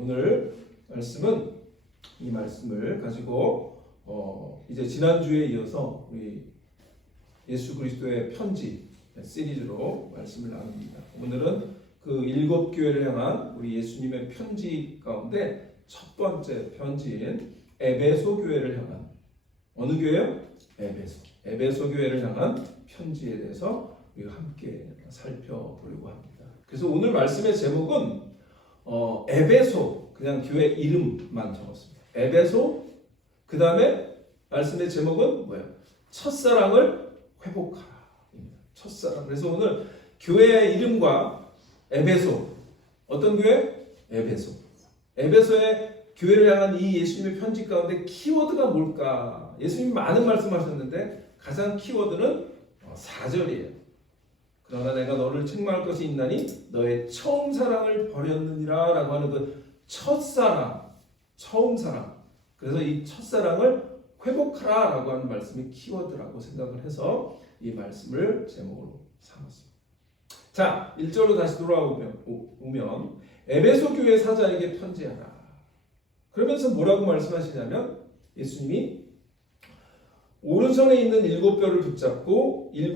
오늘 말씀은 이 말씀을 가지고 이제 지난주에 이어서 우리 예수 그리스도의 편지 시리즈로 말씀을 나눕니다. 오늘은 그 7교회를 향한 우리 예수님의 편지 가운데 첫 번째 편지인 에베소 교회를 향한, 어느 교회요? 에베소 교회를 향한 편지에 대해서 우리가 함께 살펴보려고 합니다. 그래서 오늘 말씀의 제목은 에베소, 그냥 교회 이름만 적었습니다. 에베소, 그 다음에 말씀의 제목은 뭐예요? 첫사랑을 회복하라. 첫사랑. 그래서 오늘 교회의 이름과 에베소, 어떤 교회? 에베소. 에베소의 교회를 향한 이 예수님의 편지 가운데 키워드가 뭘까? 예수님이 많은 말씀하셨는데 가장 키워드는 4절이에요. 그러나 내가 너를 책망할 것이 있나니 너의 처음 사랑을 버렸느니라 라고 하는 그 첫사랑, 처음 사랑. 그래서 이 첫사랑을 회복하라 라고 하는 말씀이 키워드라고 생각을 해서 이 말씀을 제목으로 삼았습니다. 자, 1절로 다시 돌아오면 에베소 교회 사자에게 편지하라. 그러면서 뭐라고 말씀하시냐면 예수님이 오른손에 있는 7뼈를 붙잡고 7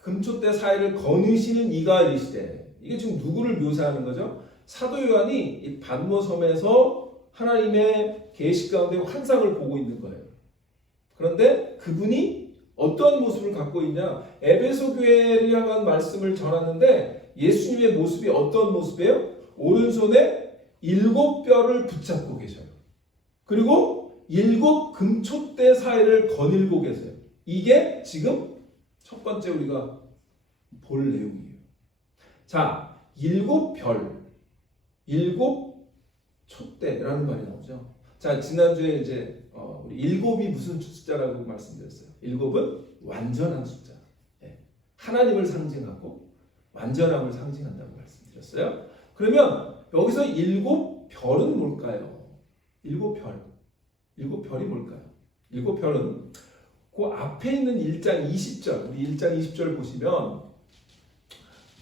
금촛대 사이를 거느시는 이가 이르시되, 이게 지금 누구를 묘사하는 거죠? 사도 요한이 이 반모섬에서 하나님의 계시 가운데 환상을 보고 있는 거예요. 그런데 그분이 어떤 모습을 갖고 있냐? 에베소 교회를 향한 말씀을 전하는데 예수님의 모습이 어떤 모습이에요? 오른손에 7뼈를 붙잡고 계셔요. 그리고 7 금촛대 사이를 거닐고 계세요. 이게 지금 첫 번째 우리가 볼 내용이에요. 자, 7별, 7촛대라는 말이 나오죠. 자, 지난주에 이제 우리 7이 무슨 숫자라고 말씀드렸어요. 7은 완전한 숫자. 하나님을 상징하고 완전함을 상징한다고 말씀드렸어요. 그러면 여기서 7별은 뭘까요? 7별. 7별이 뭘까요? 7별은 그 앞에 있는 1장 20절, 우리 1장 20절 보시면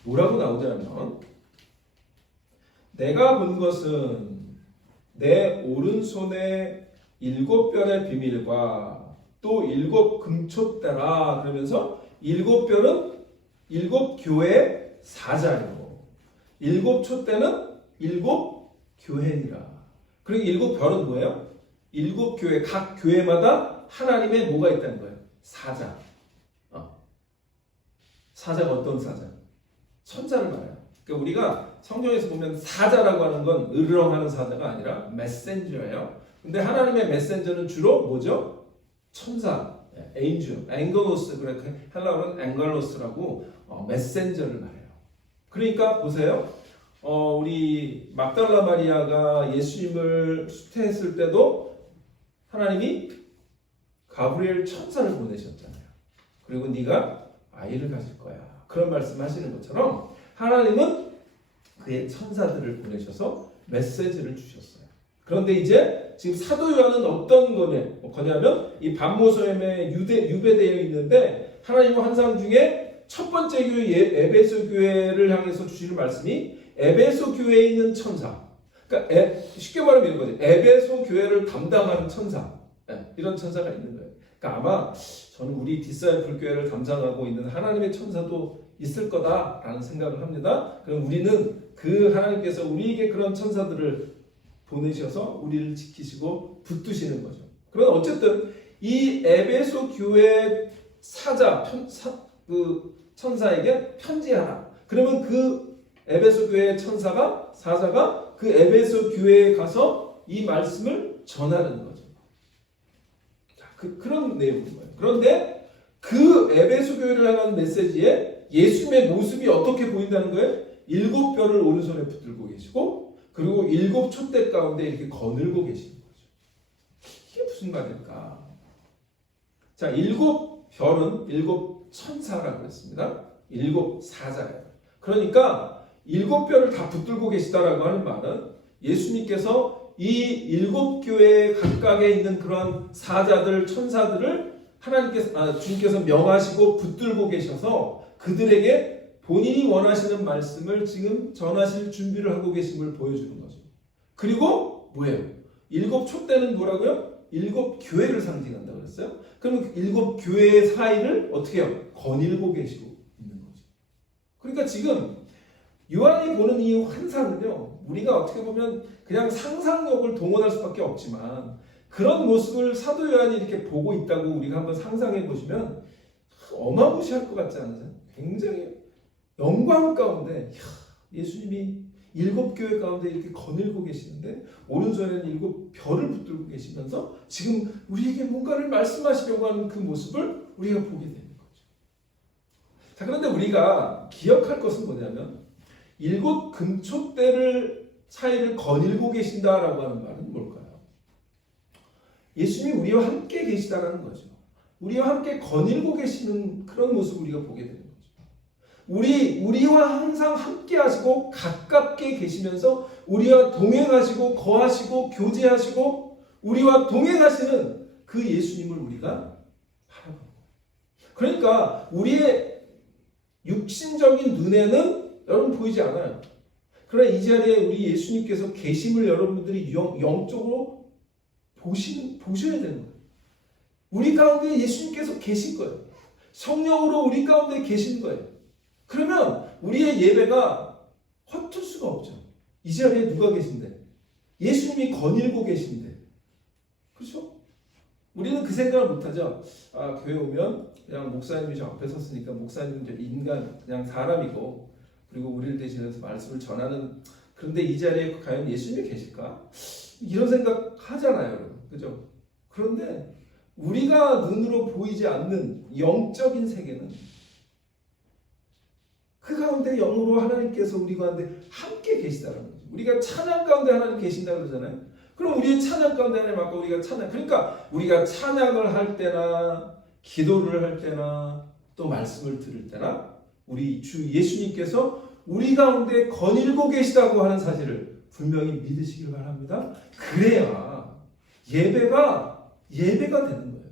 뭐라고 나오냐면, 내가 본 것은 내 오른손에 7별의 비밀과 또 7 금촛대라. 그러면서 7별은 7 교회의 사자요, 7 촛대는 7 교회니라. 그리고 7별은 뭐예요? 7 교회, 각 교회마다 하나님의 뭐가 있다는 거예요? 사자. 사자가 어떤 사자? 천사를 말해요. 그러니까 우리가 성경에서 보면 사자라고 하는 건 으르렁하는 사자가 아니라 메신저예요. 근데 하나님의 메신저는 주로 뭐죠? 천사, 에인줄, 앵글로스, 그렇게 헬라어는 앵글로스라고 메신저를 말해요. 그러니까 보세요. 우리 막달라 마리아가 예수님을 수태했을 때도 하나님이 가브리엘 천사를 보내셨잖아요. 그리고 네가 아이를 가질 거야. 그런 말씀하시는 것처럼 하나님은 그의 천사들을 보내셔서 메시지를 주셨어요. 그런데 이제 지금 사도 요한은 어떤 거냐면 이 반모섬에 유배되어 있는데 하나님의 환상 중에 첫 번째 교회 에베소 교회를 향해서 주시는 말씀이 에베소 교회에 있는 천사. 그러니까 쉽게 말하면 이런 거죠. 에베소 교회를 담당하는 천사. 이런 천사가 있는 거예요. 그러니까 아마 저는 우리 디사이플 교회를 담당하고 있는 하나님의 천사도 있을 거다라는 생각을 합니다. 그럼 우리는 그 하나님께서 우리에게 그런 천사들을 보내셔서 우리를 지키시고 붙드시는 거죠. 그러나 어쨌든 이 에베소 교회 사자, 그 천사에게 편지하라. 그러면 그 에베소 교회의 사자가 그 에베소 교회에 가서 이 말씀을 전하는 거죠. 자, 그런 내용인 거예요. 그런데 그 에베소 교회를 향한 메시지에 예수님의 모습이 어떻게 보인다는 거예요? 7뼈를 오른손에 붙들고 계시고, 그리고 7 촛대 가운데 이렇게 거늘고 계시는 거죠. 이게 무슨 말일까? 자, 7별은 7 천사라고 했습니다. 7 사자예요. 그러니까 7뼈를 다 붙들고 계시다라고 하는 말은 예수님께서 이 7 교회 각각에 있는 그런 사자들, 천사들을 주님께서 명하시고 붙들고 계셔서 그들에게 본인이 원하시는 말씀을 지금 전하실 준비를 하고 계심을 보여주는 거죠. 그리고 뭐예요? 7 촛대는 뭐라고요? 7 교회를 상징한다고 그랬어요. 그럼 7 교회의 사이를 어떻게 해요? 거닐고 계시고 있는 거죠. 그러니까 지금 요한이 보는 이 환상은요, 우리가 어떻게 보면 그냥 상상력을 동원할 수밖에 없지만 그런 모습을 사도 요한이 이렇게 보고 있다고 우리가 한번 상상해 보시면 어마무시할 것 같지 않으세요? 굉장히 영광 가운데 예수님이 7 교회 가운데 이렇게 거닐고 계시는데 오른손에는 7 별을 붙들고 계시면서 지금 우리에게 뭔가를 말씀하시려고 하는 그 모습을 우리가 보게 되는 거죠. 자, 그런데 우리가 기억할 것은 뭐냐면 7 금촛대를 사이를 거닐고 계신다라고 하는 말은 뭘까요? 예수님이 우리와 함께 계시다라는 거죠. 우리와 함께 거닐고 계시는 그런 모습을 우리가 보게 되는 거죠. 우리와 항상 함께 하시고 가깝게 계시면서 우리와 동행하시고 거하시고 교제하시고 우리와 동행하시는 그 예수님을 우리가 바라보는 거예요. 그러니까 우리의 육신적인 눈에는 여러분 보이지 않아요. 그러나 이 자리에 우리 예수님께서 계심을 여러분들이 영적으로 보셔야 되는 거예요. 우리 가운데 예수님께서 계신 거예요. 성령으로 우리 가운데 계신 거예요. 그러면 우리의 예배가 허툴 수가 없죠. 이 자리에 누가 계신데? 예수님이 거닐고 계신데. 그렇죠? 우리는 그 생각을 못하죠. 아, 교회 오면 그냥 목사님이 저 앞에 섰으니까 목사님은 인간, 그냥 사람이고 그리고 우리를 대신해서 말씀을 전하는, 그런데 이 자리에 과연 예수님이 계실까? 이런 생각 하잖아요, 여러분. 그죠? 그런데 우리가 눈으로 보이지 않는 영적인 세계는 그 가운데 영으로 하나님께서 우리 가운데 함께 계시다는 거죠. 우리가 찬양 가운데 하나님 계신다고 그러잖아요. 그럼 우리의 찬양 가운데 하나님 아까 우리가 찬양, 그러니까 우리가 찬양을 할 때나 기도를 할 때나 또 말씀을 들을 때나 우리 주 예수님께서 우리 가운데 거닐고 계시다고 하는 사실을 분명히 믿으시길 바랍니다. 그래야 예배가 되는 거예요.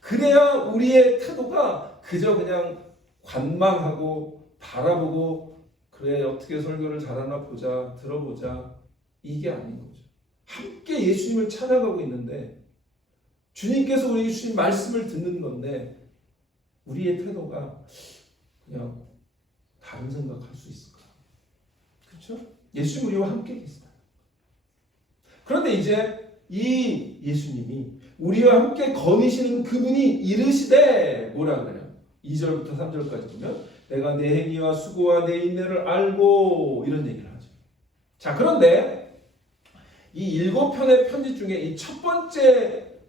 그래야 우리의 태도가 그저 그냥 관망하고 바라보고 그래 어떻게 설교를 잘하나 보자, 들어보자, 이게 아닌 거죠. 함께 예수님을 찬양하고 있는데 주님께서 우리에게 주신 말씀을 듣는 건데 우리의 태도가 그냥 다른 생각할 수 있을까? 그렇죠? 예수님 우리와 함께 계시다. 그런데 이제 이 예수님이 우리와 함께 거니시는 그분이 이르시되 뭐라 그래요? 2절부터 3절까지 보면 내가 내 행위와 수고와 내 인내를 알고 이런 얘기를 하죠. 자, 그런데 이 7편의 편지 중에 이 첫 번째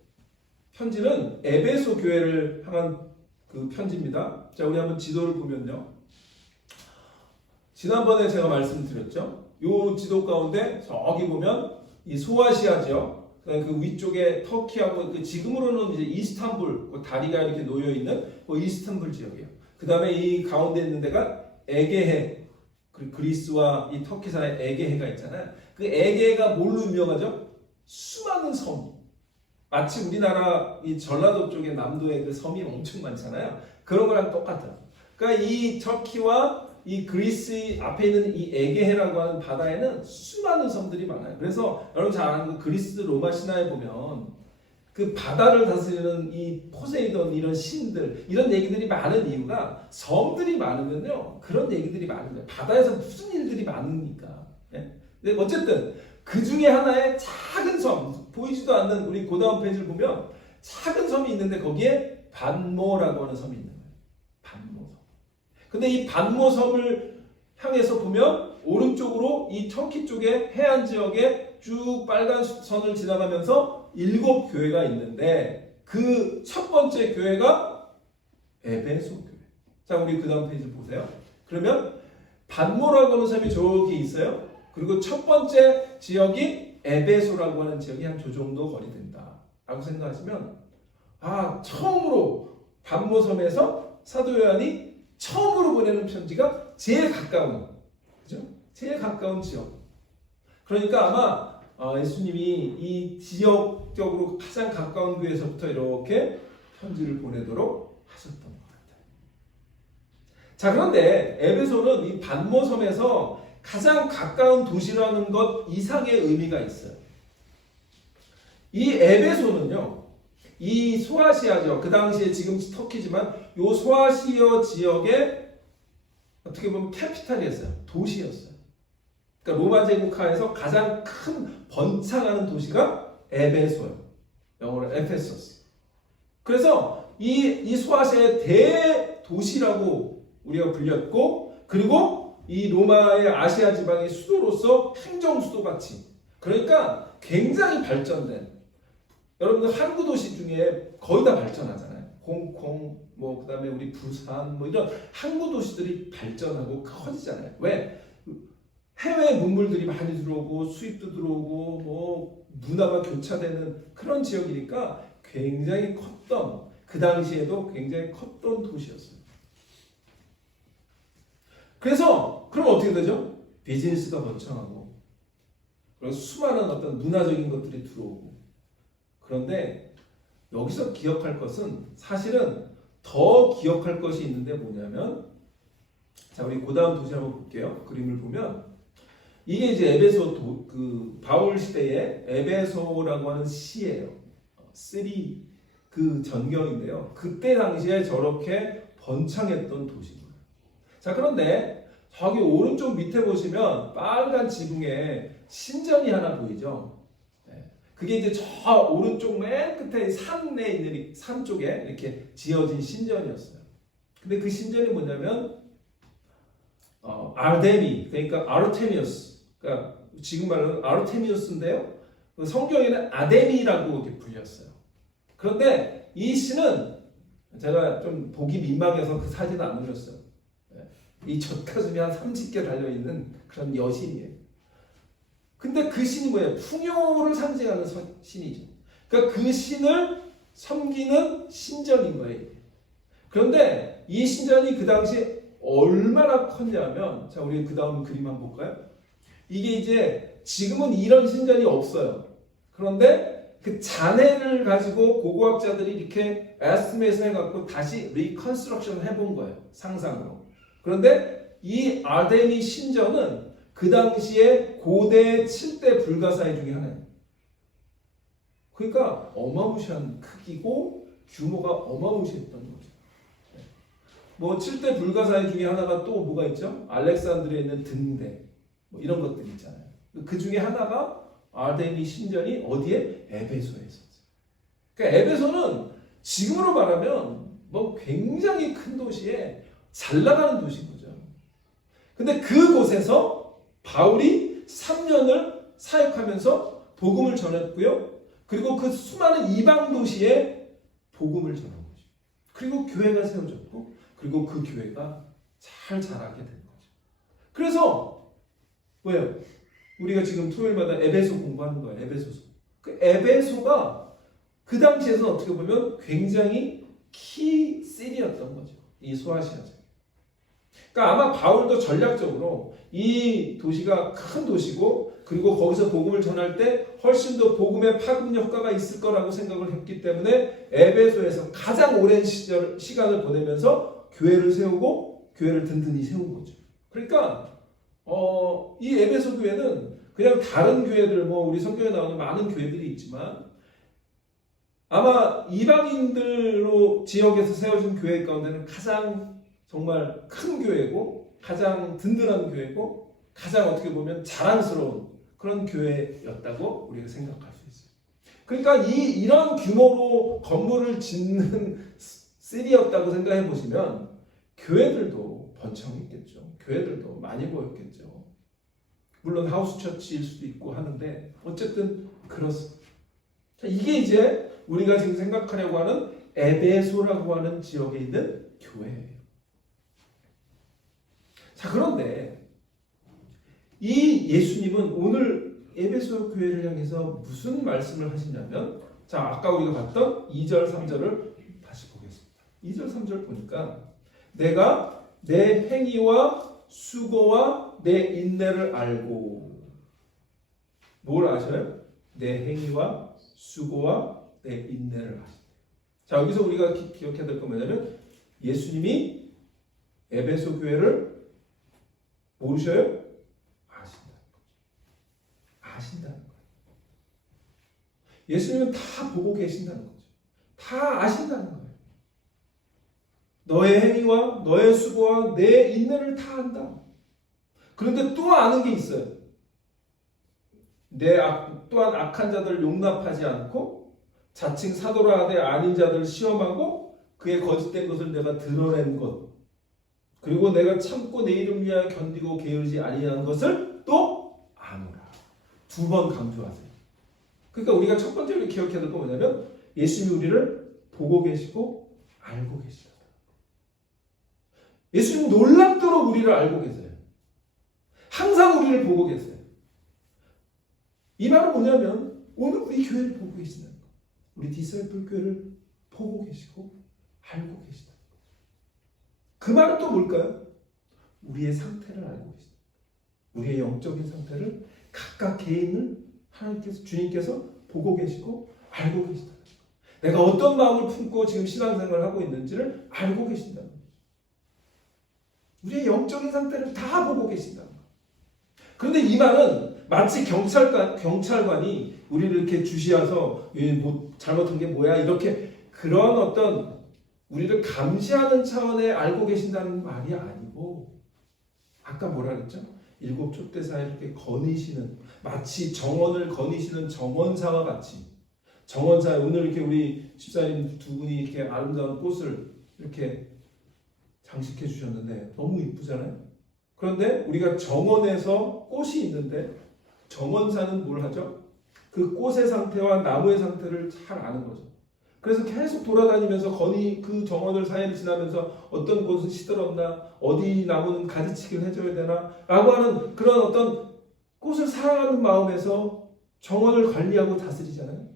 편지는 에베소 교회를 향한 그 편지입니다. 자, 우리 한번 지도를 보면요. 지난번에 제가 말씀드렸죠. 이 지도 가운데 저기 보면 이 소아시아죠. 그 위쪽에 터키하고 그 지금으로는 이제 이스탄불, 그 다리가 이렇게 놓여 있는 그 이스탄불 지역이에요. 그 다음에 이 가운데 있는 데가 에게해, 그리스와 이 터키 사이에 에게해가 있잖아요. 그 에게해가 뭘로 유명하죠? 수많은 섬. 마치 우리나라 이 전라도 쪽에 남도에 그 섬이 엄청 많잖아요. 그런 거랑 똑같아요. 그러니까 이 터키와 이 그리스 앞에 있는 이 에게해라고 하는 바다에는 수많은 섬들이 많아요. 그래서 여러분 잘 아는 그 그리스 로마 신화에 보면 그 바다를 다스리는 이 포세이돈 이런 신들 이런 얘기들이 많은 이유가 섬들이 많으면요 그런 얘기들이 많은 거예요. 바다에서 무슨 일들이 많으니까. 네? 근데 어쨌든 그 중에 하나의 작은 섬, 보이지도 않는 우리 고다음 페이지를 보면 작은 섬이 있는데 거기에 반모라고 하는 섬이 있는 거예요. 반모섬. 근데 이 반모섬을 향해서 보면 오른쪽으로 이 터키 쪽에 해안 지역에 쭉 빨간 선을 지나가면서 7 교회가 있는데 그 첫 번째 교회가 에베소 교회. 자, 우리 그 다음 페이지 보세요. 그러면 반모라고 하는 섬이 저기 있어요. 그리고 첫 번째 지역이 에베소라고 하는 지역이 한 저 정도 거리 된다 라고 생각하시면 처음으로 반모섬에서 사도 요한이 처음으로 보내는 편지가 제일 가까운, 그죠? 제일 가까운 지역. 그러니까 아마 예수님이 이 지역적으로 가장 가까운 교회에서부터 이렇게 편지를 보내도록 하셨던 것 같아요. 자, 그런데 에베소는 이 반모섬에서 가장 가까운 도시라는 것 이상의 의미가 있어요. 이 에베소는요, 이 소아시아죠. 그 당시에 지금 터키지만 이 소아시아 지역의 어떻게 보면 캐피탈이었어요. 도시였어요. 그러니까 로마 제국 하에서 가장 큰 번창하는 도시가 에베소예요. 영어로 에페소스. 그래서 이 소아시아의 대도시라고 우리가 불렸고, 그리고 이 로마의 아시아 지방의 수도로서 행정 수도 같이, 그러니까 굉장히 발전된, 여러분들 항구 도시 중에 거의 다 발전하잖아요. 홍콩, 뭐 그다음에 우리 부산, 뭐 이런 항구 도시들이 발전하고 커지잖아요. 왜? 해외 문물들이 많이 들어오고 수입도 들어오고 뭐 문화가 교차되는 그런 지역이니까 굉장히 컸던, 그 당시에도 굉장히 컸던 도시였어요. 그래서 그럼 어떻게 되죠? 비즈니스가 번창하고, 그래서 수많은 어떤 문화적인 것들이 들어오고. 그런데 여기서 기억할 것은, 사실은 더 기억할 것이 있는데 뭐냐면, 자, 우리 그 다음 도시 한번 볼게요. 그림을 보면 이게 이제 에베소 그 바울 시대의 에베소라고 하는 시예요. 시리 그 전경인데요. 그때 당시에 저렇게 번창했던 도시입니다. 자, 그런데 저기 오른쪽 밑에 보시면 빨간 지붕에 신전이 하나 보이죠? 그게 이제 저 오른쪽 맨 끝에 산에 있는 산 쪽에 이렇게 지어진 신전이었어요. 근데 그 신전이 뭐냐면 아르데미, 그러니까 아르테미우스, 그러니까 지금 말로는 아르테미우스인데요. 성경에는 아데미라고 이렇게 불렸어요. 그런데 이 신은 제가 좀 보기 민망해서 그 사진을 안 올렸어요. 이 젖가슴이 한 30개 달려있는 그런 여신이에요. 근데 그 신이 뭐예요? 풍요를 상징하는 신이죠. 그러니까 그 신을 섬기는 신전인 거예요. 그런데 이 신전이 그 당시에 얼마나 컸냐면, 자, 우리 그 다음 그림 한번 볼까요? 이게 이제 지금은 이런 신전이 없어요. 그런데 그 잔해를 가지고 고고학자들이 이렇게 에스티메이션 해갖고 다시 리컨스트럭션을 해본 거예요. 상상으로. 그런데 이 아데미 신전은 그 당시에 고대 7대 불가사의 중에 하나예요. 그러니까 어마무시한 크기고 규모가 어마무시했던 거죠. 뭐 7대 불가사의 중에 하나가 또 뭐가 있죠? 알렉산드리아에 있는 등대, 뭐 이런 것들 있잖아요. 그 중에 하나가 아데미 신전이 어디에? 에베소에 있었어요. 그러니까 에베소는 지금으로 말하면 뭐 굉장히 큰 도시에 잘 나가는 도시인 거죠. 근데 그곳에서 바울이 3년을 사역하면서 복음을 전했고요. 그리고 그 수많은 이방 도시에 복음을 전한 거죠. 그리고 교회가 세워졌고, 그리고 그 교회가 잘 자라게 된 거죠. 그래서 왜요? 우리가 지금 토요일마다 에베소 공부하는 거예요. 에베소서. 그 에베소가 그 당시에서는 어떻게 보면 굉장히 키 시리였던 거죠. 이 소아시아죠. 그러니까 아마 바울도 전략적으로 이 도시가 큰 도시고, 그리고 거기서 복음을 전할 때 훨씬 더 복음의 파급 효과가 있을 거라고 생각을 했기 때문에 에베소에서 가장 오랜 시간을 보내면서 교회를 세우고 교회를 든든히 세운 거죠. 그러니까 이 에베소 교회는 그냥 다른 교회들, 뭐 우리 성경에 나오는 많은 교회들이 있지만 아마 이방인들로 지역에서 세워진 교회 가운데는 가장 정말 큰 교회고, 가장 든든한 교회고, 가장 어떻게 보면 자랑스러운 그런 교회였다고 우리가 생각할 수 있어요. 그러니까 이런 규모로 건물을 짓는 시리였다고 생각해 보시면 교회들도 번창했겠죠. 교회들도 많이 보였겠죠. 물론 하우스 처치일 수도 있고 하는데 어쨌든 그렇습니다. 자, 이게 이제 우리가 지금 생각하려고 하는 에베소라고 하는 지역에 있는 교회예요. 자, 그런데 이 예수님은 오늘 에베소 교회를 향해서 무슨 말씀을 하시냐면, 자, 아까 우리가 봤던 2절 3절을 다시 보겠습니다. 2절 3절 보니까 내가 내 행위와 수고와 내 인내를 알고, 뭘 아셔요? 내 행위와 수고와 내 인내를 아신다. 자, 여기서 우리가 기억해야 될 건 뭐냐면 예수님이 에베소 교회를 모르셔요? 아신다는 거죠. 아신다는 거예요. 예수님은 다 보고 계신다는 거죠. 다 아신다는 거예요. 너의 행위와 너의 수고와 내 인내를 다 안다. 그런데 또 아는 게 있어요. 또한 악한 자들 용납하지 않고 자칭 사도라 하되 아닌 자들 시험하고 그의 거짓된 것을 내가 드러낸 것, 그리고 내가 참고 내 이름 위하여 견디고 게으르지 아니하는 것을 또 아노라. 2번 강조하세요. 그러니까 우리가 첫 번째로 기억해야 될 건 뭐냐면 예수님이 우리를 보고 계시고 알고 계시다. 예수님 놀랍도록 우리를 알고 계세요. 항상 우리를 보고 계세요. 이 말은 뭐냐면 오늘 우리 교회를 보고 계신다는 거예요. 우리 디사이플 교회를 보고 계시고 알고 계시다. 그 말은 또 뭘까요? 우리의 상태를 알고 계시다. 우리의 영적인 상태를 각각 개인을 하나님께서, 주님께서 보고 계시고 알고 계시다. 내가 어떤 마음을 품고 지금 신앙생활을 하고 있는지를 알고 계신다는 거죠. 우리의 영적인 상태를 다 보고 계신다는 거예요. 그런데 이 말은 마치 경찰관이 우리를 이렇게 주시해서 뭐 잘못한 게 뭐야 이렇게 그런 어떤 우리를 감시하는 차원에 알고 계신다는 말이 아니고, 아까 뭐라 그랬죠? 7 촛대사에 이렇게 거니시는, 마치 정원을 거니시는 정원사와 같이, 정원사, 오늘 이렇게 우리 집사님 2분이 이렇게 아름다운 꽃을 이렇게 장식해 주셨는데 너무 이쁘잖아요. 그런데 우리가 정원에서 꽃이 있는데 정원사는 뭘 하죠? 그 꽃의 상태와 나무의 상태를 잘 아는 거죠. 그래서 계속 돌아다니면서 그 정원을 사이를 지나면서 어떤 꽃은 시들었나, 어디 나무는 가지치기를 해줘야 되나 라고 하는 그런 어떤 꽃을 사랑하는 마음에서 정원을 관리하고 다스리잖아요.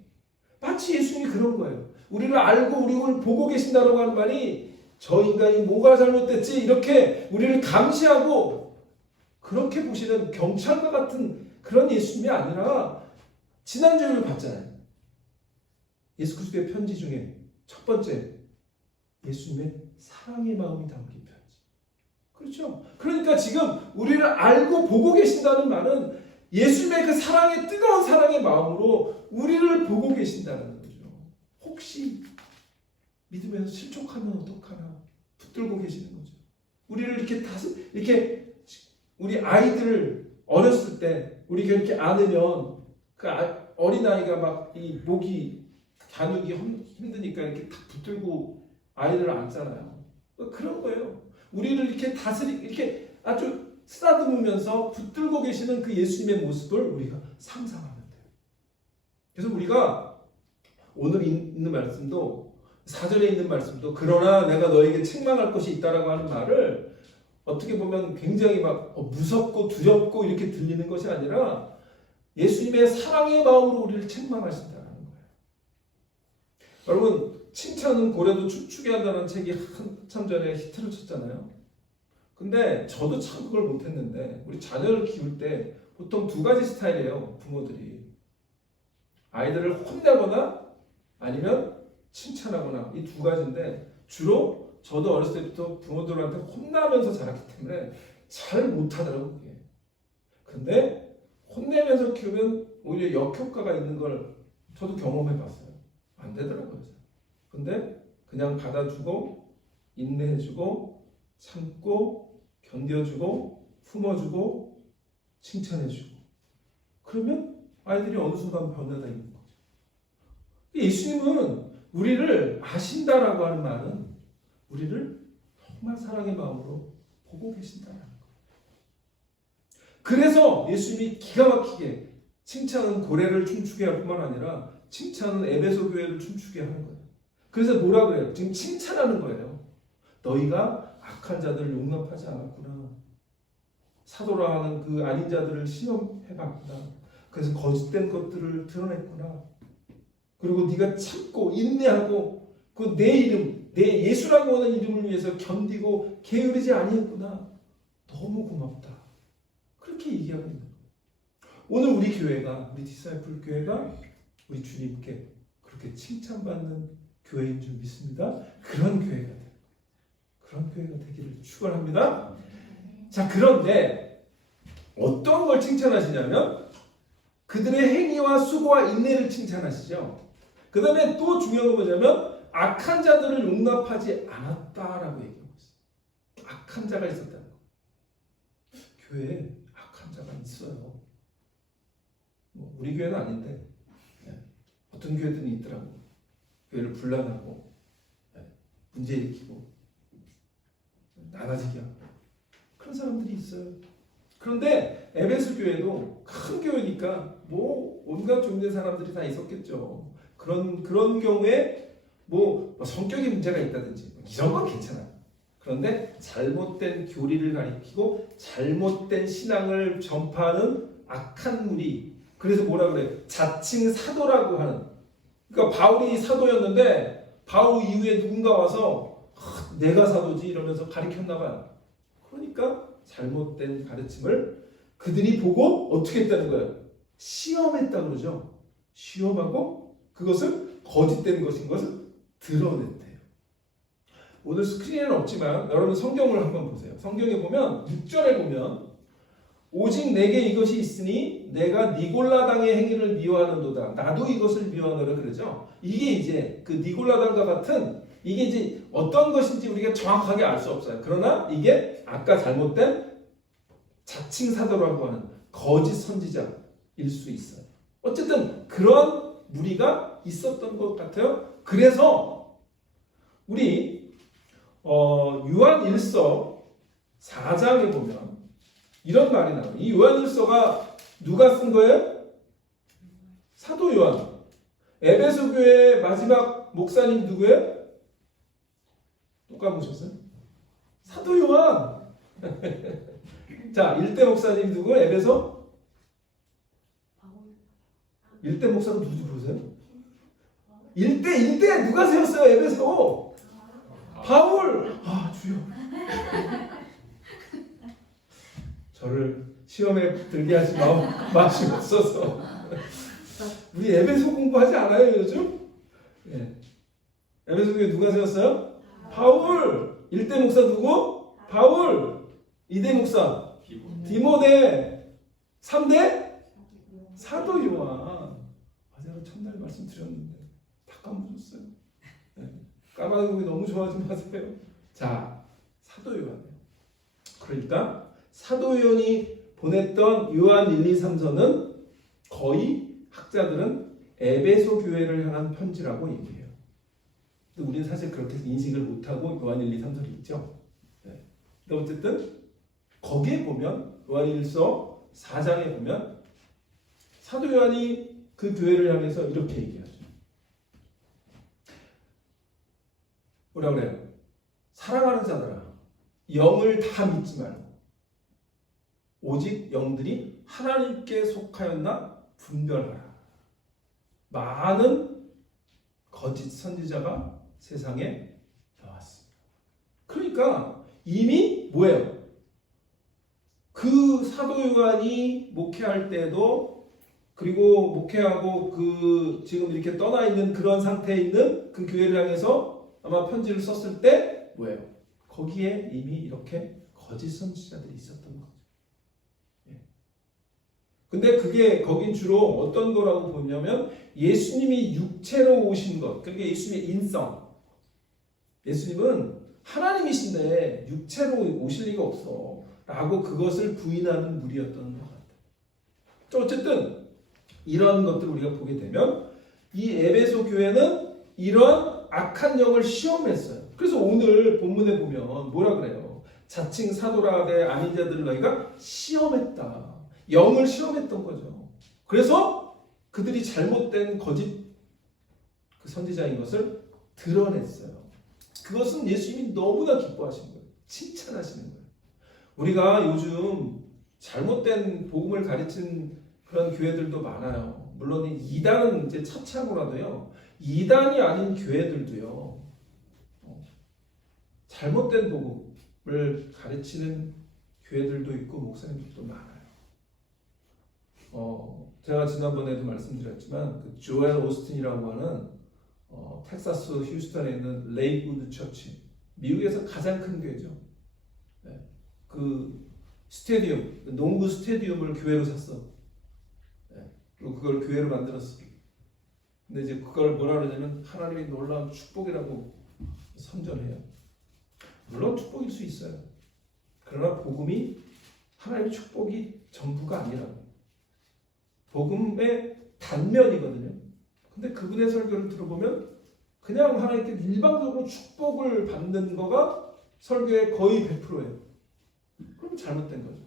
마치 예수님이 그런 거예요. 우리를 알고 우리를 보고 계신다고 하는 말이 저 인간이 뭐가 잘못됐지 이렇게 우리를 감시하고 그렇게 보시는 경찰과 같은 그런 예수님이 아니라, 지난주에 우리 봤잖아요. 예수 그리스도의 편지 중에 첫 번째, 예수님의 사랑의 마음이 담긴 편지. 그렇죠? 그러니까 지금 우리를 알고 보고 계신다는 말은 예수님의 그 사랑의, 뜨거운 사랑의 마음으로 우리를 보고 계신다는 거죠. 혹시 믿음에서 실족하면 어떡하나 붙들고 계시는 거죠. 우리를 이렇게 우리 아이들을 어렸을 때 우리가 이렇게 안으면 그 어린아이가 막 이 목이 겨누기 힘드니까 이렇게 딱 붙들고 아이들을 안잖아요. 그런 거예요. 우리를 이렇게 이렇게 아주 쓰다듬으면서 붙들고 계시는 그 예수님의 모습을 우리가 상상하면 돼요. 그래서 우리가 오늘 있는 말씀도, 4절에 있는 말씀도, 그러나 내가 너에게 책망할 것이 있다라고 하는 말을 어떻게 보면 굉장히 막 무섭고 두렵고 이렇게 들리는 것이 아니라 예수님의 사랑의 마음으로 우리를 책망하신다는 거예요. 여러분, 칭찬은 고래도 춤추게 한다는 책이 한참 전에 히트를 쳤잖아요. 근데 저도 참 그걸 못했는데, 우리 자녀를 키울 때 보통 2가지 스타일이에요. 부모들이 아이들을 혼내거나 아니면 칭찬하거나, 이 2가지인데 주로 저도 어렸을 때부터 부모들한테 혼나면서 자랐기 때문에 잘 못하더라고요. 그게. 근데 혼내면서 키우면 오히려 역효과가 있는 걸 저도 경험해봤어요. 안 되더라고요. 근데 그냥 받아주고 인내해주고 참고 견뎌주고 품어주고 칭찬해주고, 그러면 아이들이 어느 순간 변화가 있는 거죠. 예수님은 우리를 아신다라고 하는 말은 우리를 정말 사랑의 마음으로 보고 계신다는 거예요. 그래서 예수님이 기가 막히게 칭찬은 고래를 춤추게 할 뿐만 아니라 칭찬은 에베소 교회를 춤추게 하는 거예요. 그래서 뭐라 그래요? 지금 칭찬하는 거예요. 너희가 악한 자들을 용납하지 않았구나. 사도라 하는 그 아닌 자들을 시험해봤구나. 그래서 거짓된 것들을 드러냈구나. 그리고 네가 참고 인내하고 그 내 이름, 내 예수라고 하는 이름을 위해서 견디고 게으르지 아니했구나. 너무 고맙다. 그렇게 얘기하고 있는 거예요. 오늘 우리 교회가, 우리 디사이플 교회가 우리 주님께 그렇게 칭찬받는 교회인 줄 믿습니다. 그런 교회가 돼요. 그런 그런 교회가 되기를 축원합니다. 자, 그런데 어떤 걸 칭찬하시냐면 그들의 행위와 수고와 인내를 칭찬하시죠. 그 다음에 또 중요한 건 뭐냐면 악한 자들을 용납하지 않았다라고 얘기하고 있어요. 악한 자가 있었다는 거. 교회에 악한 자가 있어요. 우리 교회는 아닌데 어떤 교회들은 있더라고. 교회를 분란하고 문제 일으키고 나눠지게 하고 그런 사람들이 있어요. 그런데 에베소 교회도 큰 교회니까 뭐 온갖 종류의 사람들이 다 있었겠죠. 그런 경우에 뭐 성격의 문제가 있다든지 이런 건 괜찮아요. 그런데 잘못된 교리를 가리키고 잘못된 신앙을 전파하는 악한 무리, 그래서 뭐라 그래? 자칭 사도라고 하는. 그러니까 바울이 사도였는데 바울 이후에 누군가 와서 내가 사도지 이러면서 가리켰나 봐요. 그러니까 잘못된 가르침을 그들이 보고 어떻게 했다는 거예요? 시험했다 그러죠. 시험하고 그것을 거짓된 것인 것을 드러냈대요. 오늘 스크린에는 없지만 여러분 성경을 한번 보세요. 성경에 보면 6절에 보면 오직 내게 이것이 있으니 내가 니골라당의 행위를 미워하는도다. 나도 이것을 미워하노라 그러죠. 이게 이제 그 니골라당과 같은 이게 이제 어떤 것인지 우리가 정확하게 알 수 없어요. 그러나 이게 아까 잘못된 자칭 사도라고 하는 거짓 선지자일 수 있어요. 어쨌든 그런 무리가 있었던 것 같아요. 그래서 우리 요한일서 4장에 보면 이런 말이 나와요. 이 요한일서가 누가 쓴 거예요? 사도 요한. 에베소 교회 마지막 목사님 누구예요? 또 까먹으셨어요? 사도 요한. 자, 1대 목사님 누구? 에베소? 1대 목사는 누구지 보세요? 1대 누가 세웠어요? 에베소? 바울. 아, 주여. 저를 시험에 들게 하지 마시옵소서. 우리 에베소 공부하지 않아요 요즘? 네. 에베소 교회 누가 세웠어요? 바울. 1대 목사 누구? 바울. 2대 목사 디모데. 3대 사도 요한. 제가 첫날 말씀드렸는데 다 까먹었어요. 네. 까먹는 게 너무 좋아하지 마세요. 자, 사도 요한이에요. 그러니까 사도 요한이 보냈던 요한 1, 2, 3서는 거의 학자들은 에베소 교회를 향한 편지라고 얘기해요. 근데 우리는 사실 그렇게 인식을 못하고 요한 1, 2, 3서를 읽죠. 네. 근데 어쨌든 거기에 보면 요한 1서 4장에 보면 사도 요한이 그 교회를 향해서 이렇게 얘기하죠. 뭐라 그래요? 사랑하는 자들아, 영을 다 믿지 말고 오직 영들이 하나님께 속하였나 분별하라. 많은 거짓 선지자가 세상에 나왔습니다. 그러니까 이미 뭐예요? 그 사도 요한이 목회할 때도 그리고 목회하고 그 지금 이렇게 떠나 있는 그런 상태에 있는 그 교회를 향해서 아마 편지를 썼을 때 뭐예요? 거기에 이미 이렇게 거짓 선지자들이 있었던 거죠. 근데 그게 거긴 주로 어떤 거라고 보냐면 예수님이 육체로 오신 것, 그게 예수님의 인성. 예수님은 하나님이신데 육체로 오실 리가 없어 라고 그것을 부인하는 무리였던 것 같아요. 어쨌든 이런 것들을 우리가 보게 되면 이 에베소 교회는 이런 악한 영을 시험했어요. 그래서 오늘 본문에 보면 뭐라 그래요? 자칭 사도라 되 아닌 자들을 너희가 시험했다. 영을 시험했던 거죠. 그래서 그들이 잘못된 거짓 그 선지자인 것을 드러냈어요. 그것은 예수님이 너무나 기뻐하신 거예요. 칭찬하시는 거예요. 우리가 요즘 잘못된 복음을 가르친 그런 교회들도 많아요. 물론 이단은 이제 차치하고라도요. 이단이 아닌 교회들도요. 잘못된 복음을 가르치는 교회들도 있고 목사님들도 많아요. 제가 지난번에도 말씀드렸지만 그 조엘 오스틴이라고 하는 텍사스 휴스턴에 있는 레이구드 처치 미국에서 가장 큰 교회죠. 네. 그 스테디움, 농구 스테디움을 교회로 샀어. 네. 그리고 그걸 교회로 만들었어. 근데 이제 그걸 뭐라 그러냐면 하나님이 놀라운 축복이라고 선전해요. 물론 축복일 수 있어요. 그러나 복음이 하나님의 축복이 전부가 아니라고. 복음의 단면이거든요. 근데 그분의 설교를 들어보면 그냥 하나님께 일방적으로 축복을 받는 거가 설교의 거의 100%예요. 그럼 잘못된 거죠.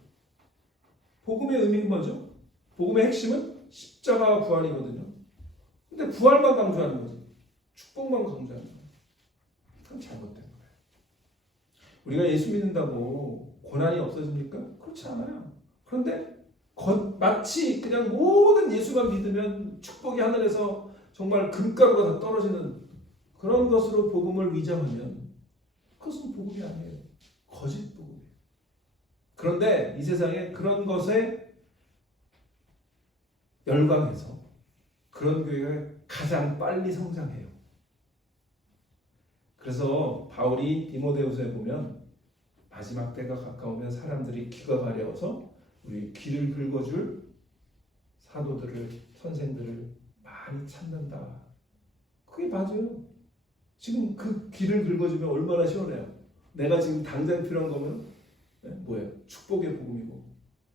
복음의 의미는 뭐죠? 복음의 핵심은 십자가 부활이거든요. 근데 부활만 강조하는 거죠. 축복만 강조하는 거예요. 그럼 잘못된 거예요. 우리가 예수 믿는다고 고난이 없어집니까? 그렇지 않아요. 그런데 마치 그냥 모든 예수만 믿으면 축복이 하늘에서 정말 금가루가 다 떨어지는 그런 것으로 복음을 위장하면 그것은 복음이 아니에요. 거짓 복음이에요. 그런데 이 세상에 그런 것에 열광해서 그런 교회가 가장 빨리 성장해요. 그래서 바울이 디모데후서에 보면 마지막 때가 가까우면 사람들이 귀가 가려워서 우리 귀를 긁어줄 사도들을, 선생들을 많이 찾는다. 그게 맞아요. 지금 그 귀를 긁어주면 얼마나 시원해요. 내가 지금 당장 필요한 거면 뭐예요? 축복의 복음이고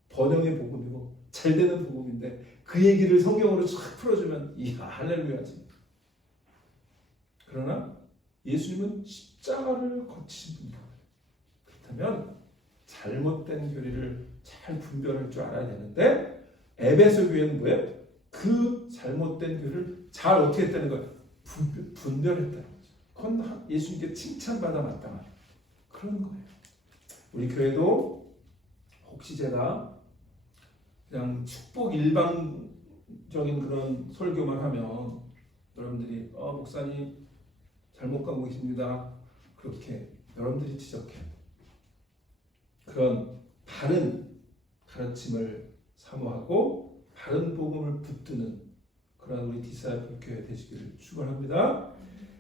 번영의 복음이고 잘되는 복음인데 그 얘기를 성경으로 쫙 풀어주면 이야 할렐루야지. 그러나 예수님은 십자가를 거치신 분이에요. 그렇다면 잘못된 교리를 잘 분별할 줄 알아야 되는데 에베소 교회는 뭐예요? 그 잘못된 교리를 잘 어떻게 했다는 거예요? 분별했다는 거죠. 그건 예수님께 칭찬받아 마땅한 그런 거예요. 우리 교회도 혹시 제가 그냥 축복 일방적인 그런 설교만 하면 여러분들이 목사님 잘못 가고 계십니다. 그렇게 여러분들이 지적해요. 그런 바른 가르침을 사모하고 바른 복음을 붙드는 그런 우리 디사이플 교회 되시기를 축원합니다.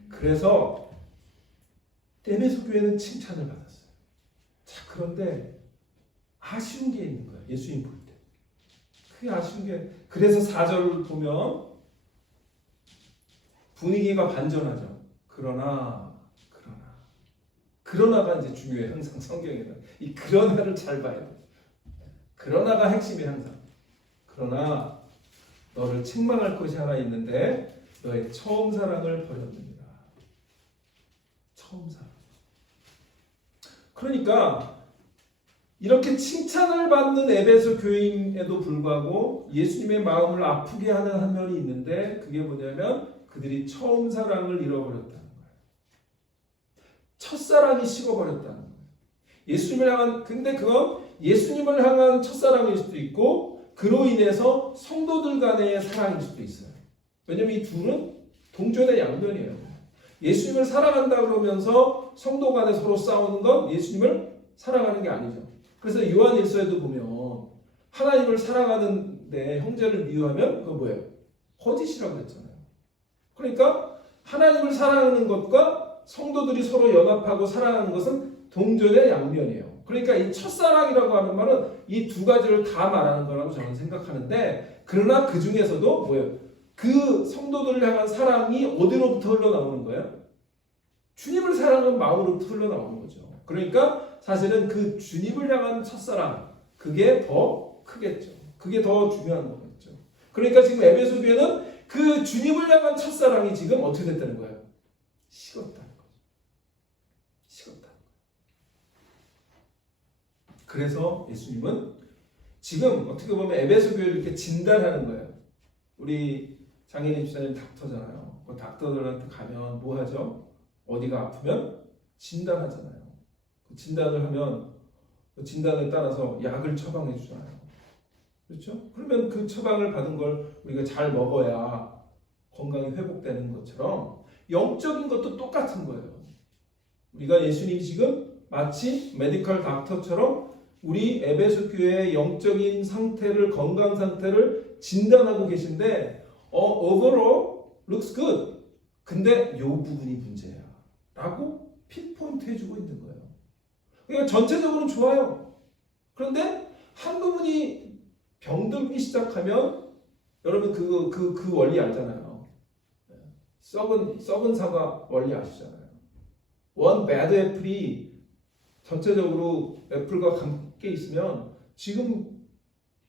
그래서 에베소 교회는 칭찬을 받았어요. 자, 그런데 아쉬운 게 있는 거예요. 예수님 볼 때. 그게 아쉬운 게 그래서 4절을 보면 분위기가 반전하죠. 그러나가 이제 중요해요. 항상 성경에는 이 그러나를 잘 봐야 돼요. 그러나가 핵심이 항상. 그러나 너를 책망할 것이 하나 있는데 너의 처음 사랑을 버렸느니라. 처음 사랑. 그러니까 이렇게 칭찬을 받는 에베소 교인에도 불구하고 예수님의 마음을 아프게 하는 한 면이 있는데 그게 뭐냐면 그들이 처음 사랑을 잃어버렸다는 거예요. 첫사랑이 식어버렸다는 거예요. 예수님을 향한 근데 그건 예수님을 향한 첫사랑일 수도 있고 그로 인해서 성도들 간의 사랑일 수도 있어요. 왜냐하면 이 둘은 동전의 양면이에요. 예수님을 사랑한다 그러면서 성도 간에 서로 싸우는 건 예수님을 사랑하는 게 아니죠. 그래서 요한일서에도 보면 하나님을 사랑하는데 형제를 미워하면 그거 뭐예요? 거짓이라고 했잖아요. 그러니까 하나님을 사랑하는 것과 성도들이 서로 연합하고 사랑하는 것은 동전의 양면이에요. 그러니까 이 첫사랑이라고 하는 말은 이 두 가지를 다 말하는 거라고 저는 생각하는데 그러나 그 중에서도 뭐예요? 그 성도들을 향한 사랑이 어디로부터 흘러나오는 거예요? 주님을 사랑하는 마음으로부터 흘러나오는 거죠. 그러니까 사실은 그 주님을 향한 첫사랑 그게 더 크겠죠. 그게 더 중요한 거겠죠. 그러니까 지금 에베소 교회는 그 주님을 향한 첫사랑이 지금 어떻게 됐다는 거예요? 식었다는 거죠. 식었다는 거예요. 그래서 예수님은 지금 어떻게 보면 에베소 교회를 이렇게 진단하는 거예요. 우리 장인님 집사님 닥터잖아요. 그 닥터들한테 가면 뭐 하죠? 어디가 아프면 진단하잖아요. 그 진단을 하면 그 진단에 따라서 약을 처방해 주잖아요. 그렇죠? 그러면 그 처방을 받은 걸 우리가 잘 먹어야 건강이 회복되는 것처럼 영적인 것도 똑같은 거예요. 우리가 예수님이 지금 마치 메디컬 닥터처럼 우리 에베소 교회의 영적인 상태를 건강 상태를 진단하고 계신데 overall looks good. 근데 요 부분이 문제야. 라고 핀포인트 해주고 있는 거예요. 그러니까 전체적으로는 좋아요. 그런데 한 부분이 병들기 시작하면 여러분 그 원리 알잖아요. 썩은 사과 원리 아시잖아요. 원 배드 애플이 전체적으로 애플과 함께 있으면 지금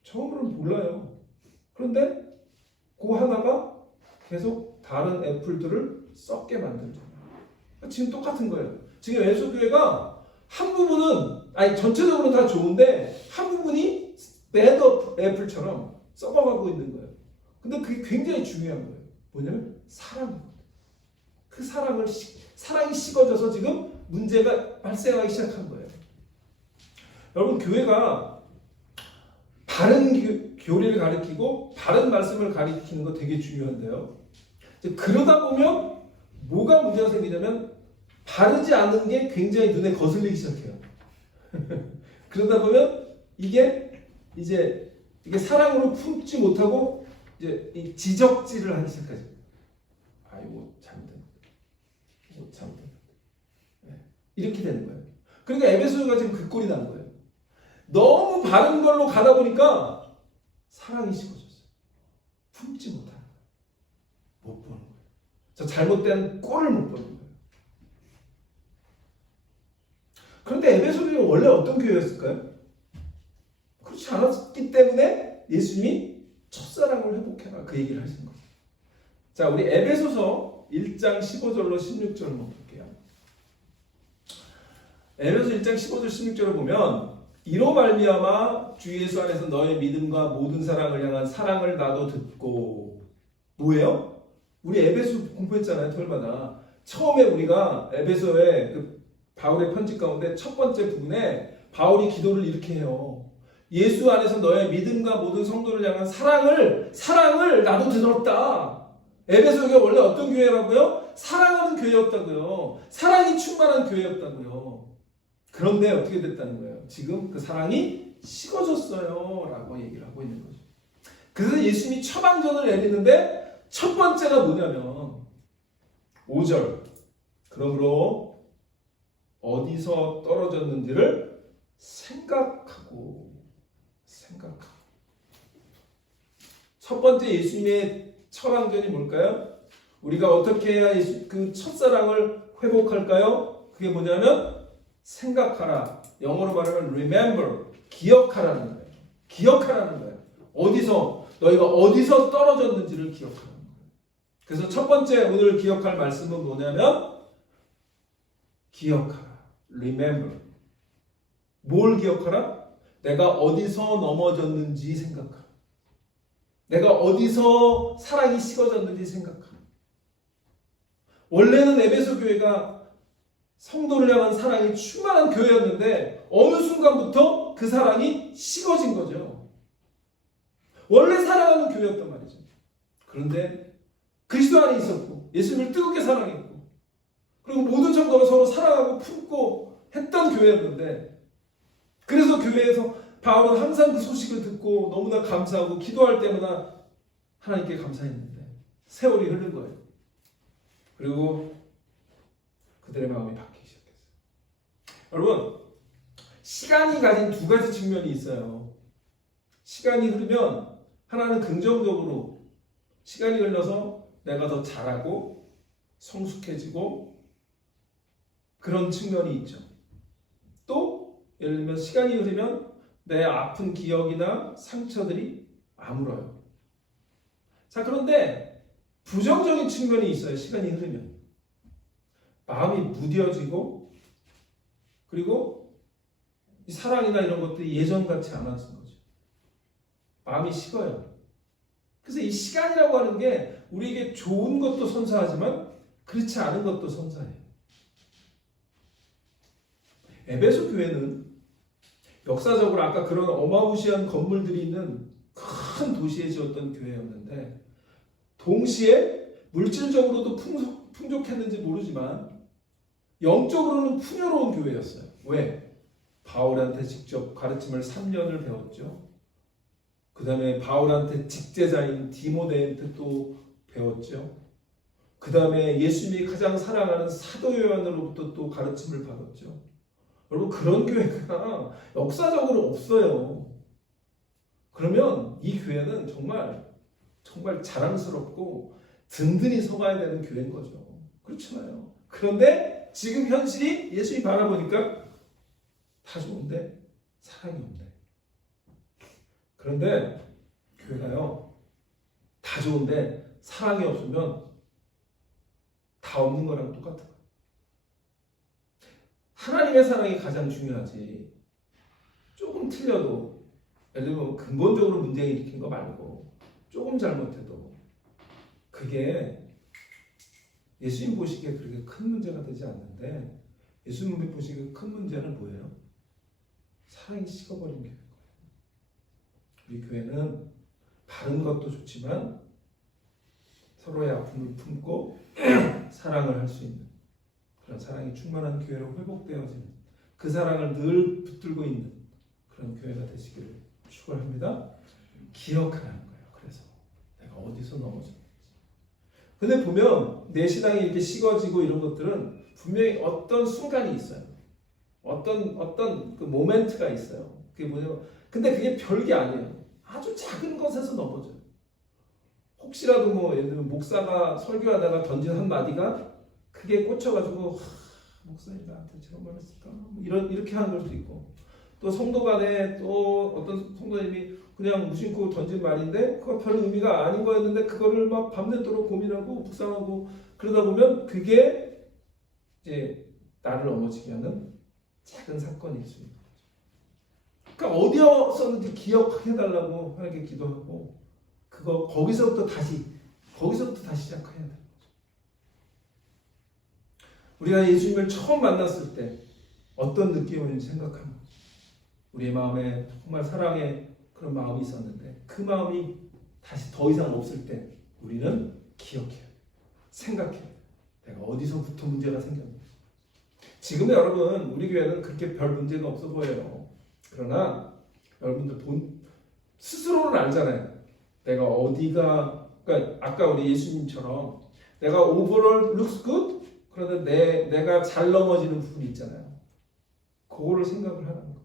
처음으로는 몰라요. 그런데 그 하나가 계속 다른 애플들을 썩게 만들잖아요. 지금 똑같은 거예요. 지금 에베소 교회가 한 부분은 전체적으로는 다 좋은데 한 부분이 배드 애플처럼 썩어가고 있는 거예요. 근데 그게 굉장히 중요한 거예요. 뭐냐면 사랑입니다. 그 사랑이 식어져서 지금 문제가 발생하기 시작한 거예요. 여러분 교회가 바른 교리를 가르치고 바른 말씀을 가르치는 거 되게 중요한데요. 그러다 보면 뭐가 문제가 생기냐면 바르지 않은 게 굉장히 눈에 거슬리기 시작해요. 그러다 보면 이게 사랑으로 품지 못하고 이제 이 지적질을 하기 시작하죠. 이거 잘못된. 이렇게 되는 거예요. 그러니까 에베소가 지금 그 꼴이 나는 거예요. 너무 바른 걸로 가다 보니까 사랑이 식어졌어요. 품지 못하는 거예요. 못 보는 거예요. 저 잘못된 꼴을 못 보는 거예요. 그런데 에베소 교회가 원래 어떤 교회였을까요? 그렇지 않았기 때문에 예수님이 첫사랑을 회복해라 그 얘기를 하신 거예요. 자, 우리 에베소서 1장 15절로 16절을 한번 볼게요. 에베소 1장 15절 16절을 보면 이로 말미암아 주 예수 안에서 너의 믿음과 모든 사랑을 향한 사랑을 나도 듣고 뭐예요? 우리 에베소 공부했잖아요. 토요일마다. 처음에 우리가 에베소의 그 바울의 편지 가운데 첫 번째 부분에 바울이 기도를 이렇게 해요. 예수 안에서 너의 믿음과 모든 성도를 향한 사랑을 나도 들었다. 에베소 교회가 원래 어떤 교회라고요? 사랑하는 교회였다고요. 사랑이 충만한 교회였다고요. 그런데 어떻게 됐다는 거예요? 지금 그 사랑이 식어졌어요 라고 얘기를 하고 있는 거죠. 그래서 예수님이 처방전을 내리는데 첫 번째가 뭐냐면 5절 그러므로 어디서 떨어졌는지를 생각하고 첫 번째 예수님의 처방전이 뭘까요? 우리가 어떻게 해야 그 첫사랑을 회복할까요? 그게 뭐냐면 생각하라. 영어로 말하면 remember. 기억하라는 거예요. 기억하라는 거예요. 너희가 어디서 떨어졌는지를 기억하라는 거예요. 그래서 첫 번째 오늘 기억할 말씀은 뭐냐면 기억하라. remember. 뭘 기억하라? 내가 어디서 넘어졌는지 생각하라. 내가 어디서 사랑이 식어졌는지 생각하라. 원래는 에베소 교회가 성도를 향한 사랑이 충만한 교회였는데 어느 순간부터 그 사랑이 식어진 거죠. 원래 사랑하는 교회였단 말이죠. 그런데 그리스도 안에 있었고 예수님을 뜨겁게 사랑했고 그리고 모든 성도가 서로 사랑하고 품고 했던 교회였는데 그래서 교회에서 바울은 항상 그 소식을 듣고 너무나 감사하고 기도할 때마다 하나님께 감사했는데 세월이 흐른 거예요. 그리고 그들의 마음이 바뀌기 시작했어요. 여러분, 시간이 가진 두 가지 측면이 있어요. 시간이 흐르면 하나는 긍정적으로 시간이 흘러서 내가 더 잘하고 성숙해지고 그런 측면이 있죠. 또 예를 들면 시간이 흐르면 내 아픈 기억이나 상처들이 아물어요. 자, 그런데 부정적인 측면이 있어요. 시간이 흐르면 마음이 무뎌지고 그리고 이 사랑이나 이런 것들이 예전 같지 않아진 거죠. 마음이 식어요. 그래서 이 시간이라고 하는 게 우리에게 좋은 것도 선사하지만 그렇지 않은 것도 선사해요. 에베소 교회는 역사적으로 아까 그런 어마무시한 건물들이 있는 큰 도시에 지었던 교회였는데 동시에 물질적으로도 풍족했는지 모르지만 영적으로는 풍요로운 교회였어요. 왜? 바울한테 직접 가르침을 3년을 배웠죠. 그 다음에 바울한테 직제자인 디모데한테 또 배웠죠. 그 다음에 예수님이 가장 사랑하는 사도 요한으로부터 또 가르침을 받았죠. 여러분 그런 교회가 역사적으로 없어요. 그러면 이 교회는 정말 자랑스럽고 든든히 서가야 되는 교회인 거죠. 그렇잖아요. 그런데 지금 현실이 예수님이 바라보니까 다 좋은데 사랑이 없네. 그런데 교회가요, 다 좋은데 사랑이 없으면 다 없는 거랑 똑같은 거예요. 하나님의 사랑이 가장 중요하지. 조금 틀려도, 예를 들면 근본적으로 문제 일으킨 거 말고 조금 잘못해도 그게 예수님 보시기에 그렇게 큰 문제가 되지 않는데, 예수님 보시기에 큰 문제는 뭐예요? 사랑이 식어버린 교회인 거예요. 우리 교회는 바른 것도 좋지만 서로의 아픔을 품고 사랑을 할 수 있는 그런 사랑이 충만한 교회로 회복되어지는, 그 사랑을 늘 붙들고 있는 그런 교회가 되시기를 축원합니다. 기억하라는 거예요. 그래서 내가 어디서 넘어졌는지. 근데 보면 내 신앙이 이렇게 식어지고 이런 것들은 분명히 어떤 순간이 있어요. 어떤 그 모멘트가 있어요. 그게 뭐냐면, 근데 그게 별게 아니에요. 아주 작은 것에서 넘어져요. 혹시라도 뭐 예를 들면 목사가 설교하다가 던진 한 마디가 크게 꽂혀가지고 목사님 나한테 저런 말 했을까? 뭐 이렇게 하는 걸 수도 있고, 또 성도 간에 또 어떤 성도님이 그냥 무심코 던진 말인데 그거 별 의미가 아닌 거였는데 그거를 막 밤새도록 고민하고 묵상하고 그러다 보면 그게 이제 나를 넘어지게 하는 작은 사건일 수 있는 거죠. 그러니까 어디서든지 기억하게 해달라고 하나님께 기도하고, 거기서부터 다시 시작해야 돼요. 우리가 예수님을 처음 만났을 때 어떤 느낌이었는지 생각하면, 우리의 마음에 정말 사랑의 그런 마음이 있었는데 그 마음이 다시 더 이상 없을 때 우리는 기억해야 돼요. 생각해야 돼요. 내가 어디서부터 문제가 생겼는지. 지금 여러분 우리 교회는 그렇게 별 문제가 없어 보여요. 그러나 여러분들 스스로는 알잖아요. 내가 어디가, 그러니까 아까 우리 예수님처럼 내가 overall looks good, 그런데 내가 잘 넘어지는 부분이 있잖아요. 그거를 생각을 하는 거죠.